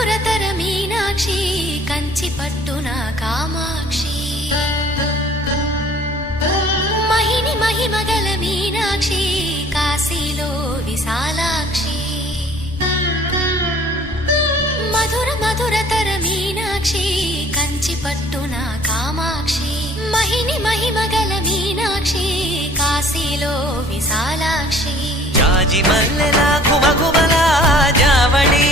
మధురతర మీనాక్షి కంచి పట్టున కామాక్షి మహిని మహిమగల మీనాక్షి కాశీలో విశాలాక్షి మధుర మధురతర మీనాక్షి కంచి పట్టున కామాక్షి మహిని మహిమగల మీనాక్షి కాశీలో విశాలాక్షి జాజి మల్లెల ఘుమఘుమల జావళి